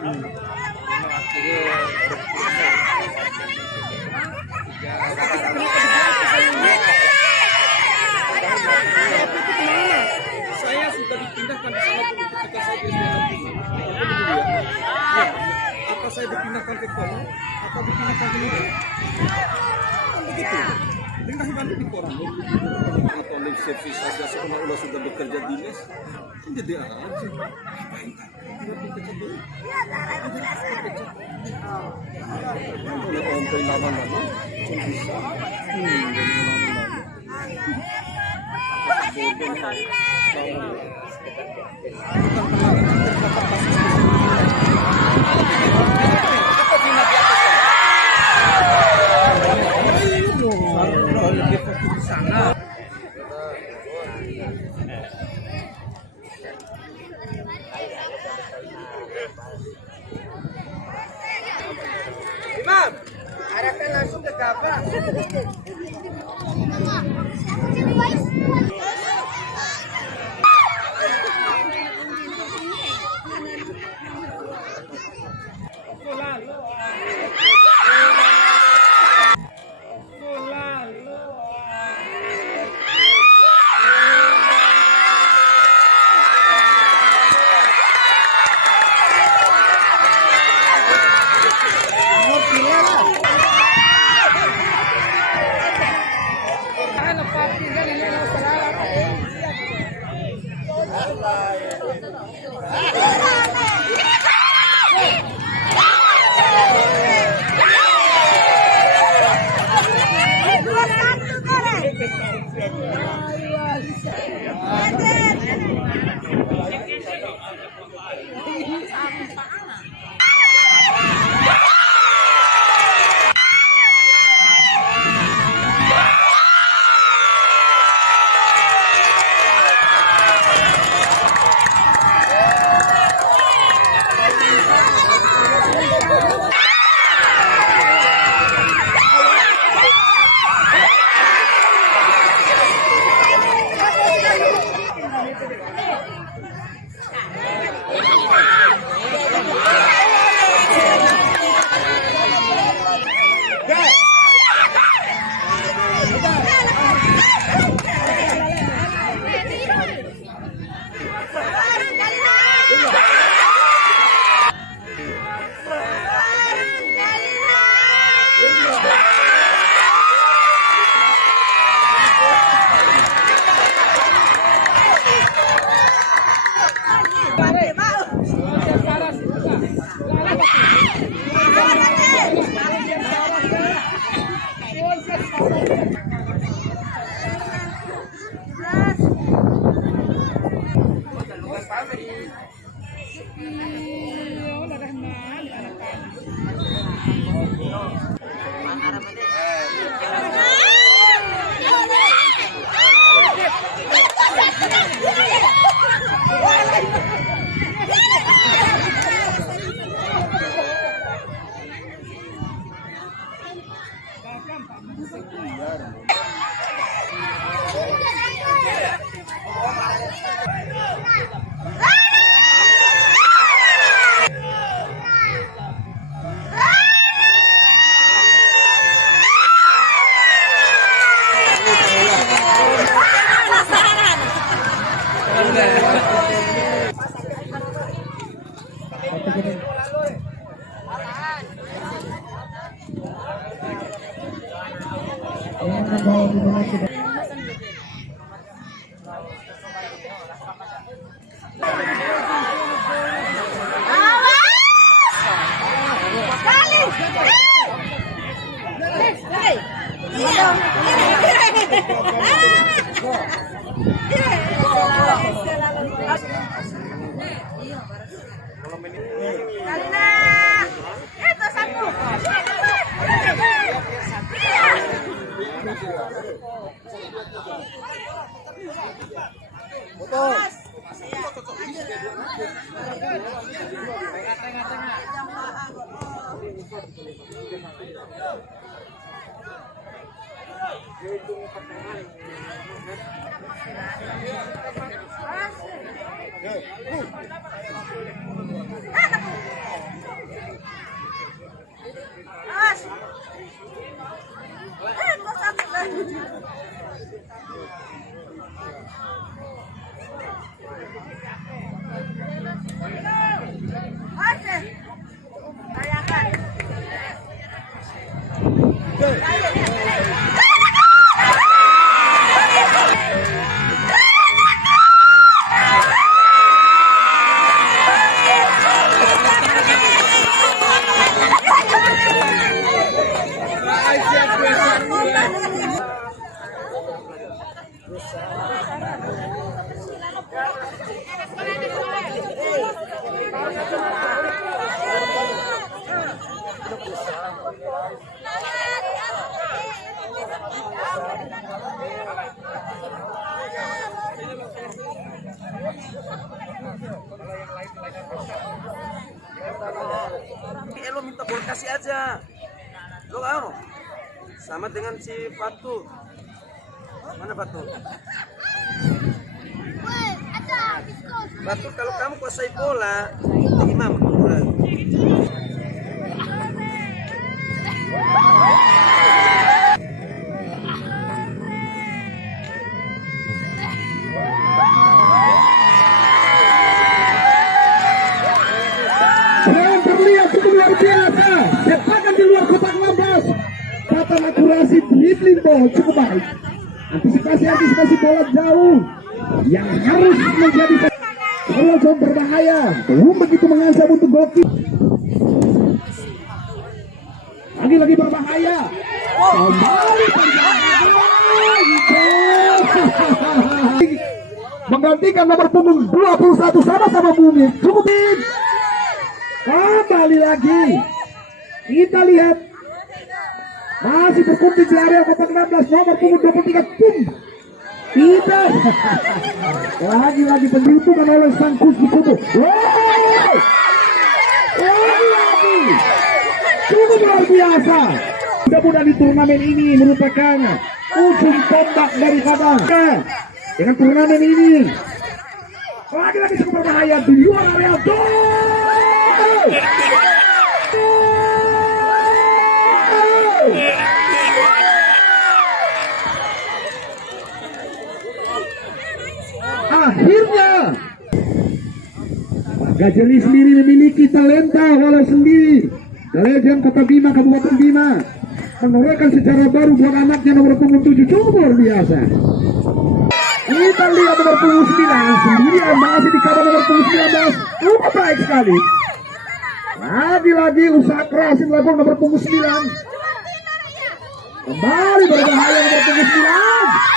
Saya sudah dipindahkan ke sana dulu ketika saya di SD. Apa saya dipindahkan ke kolam atau dipindahkan ke mana? Kan begitu. Tinggal bantu di kolam. Atau live service saja sekolah sudah bekerja di les. Kan jadi aja. Tidak bekerja dulu. Oleh orang kehilangan lama, bisa. Imam, arahkan langsung ke Ka'bah. Lo minta bola kasih aja. Lo anu sama dengan si Fatu. Mana Fatu? Fatu, kalau kamu kuasai bola, imam. Serangan terlihat cukup luar biasa. Sepakan di luar kotak 16. Tata akurasi dribbling ball cukup baik. Antisipasi bola jauh yang harus menjadi zona berbahaya. Belum begitu mengancam untuk gol. Lagi-lagi berbahaya. Kembali menggantikan nomor punggung 21 sama-sama Bumi. Cukup. Kembali lagi kita lihat masih berkumpul di area kotak 16 nomor punggung 23 pun tidak lagi penjutukan oleh sang kupu. Lagi cukup luar biasa. Mudah-mudahan di turnamen ini merupakan ujung tombak dari Kabang dengan turnamen ini. Lagi cukup berbahaya di luar area gol. Akhirnya Gajali sendiri memiliki talenta bola sendiri. Legend Kota Bima, Kabupaten Bima menorehkan secara baru buat anaknya nomor punggung 7. Cukup luar biasa. Kita lihat nomor punggung 9 sendirian masih di kabar nomor punggung 19. Cukup baik sekali. Lagi-lagi usaha keras dilakukan nomor punggung 9. Kembali berbahaya nomor punggung 9.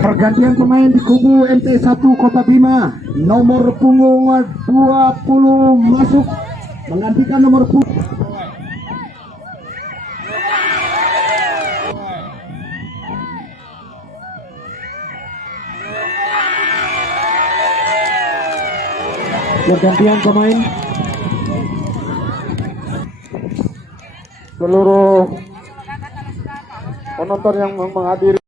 Pergantian pemain di kubu MT1 Kota Bima, nomor punggung 20 masuk menggantikan nomor punggung. Pergantian pemain, seluruh penonton yang menghadiri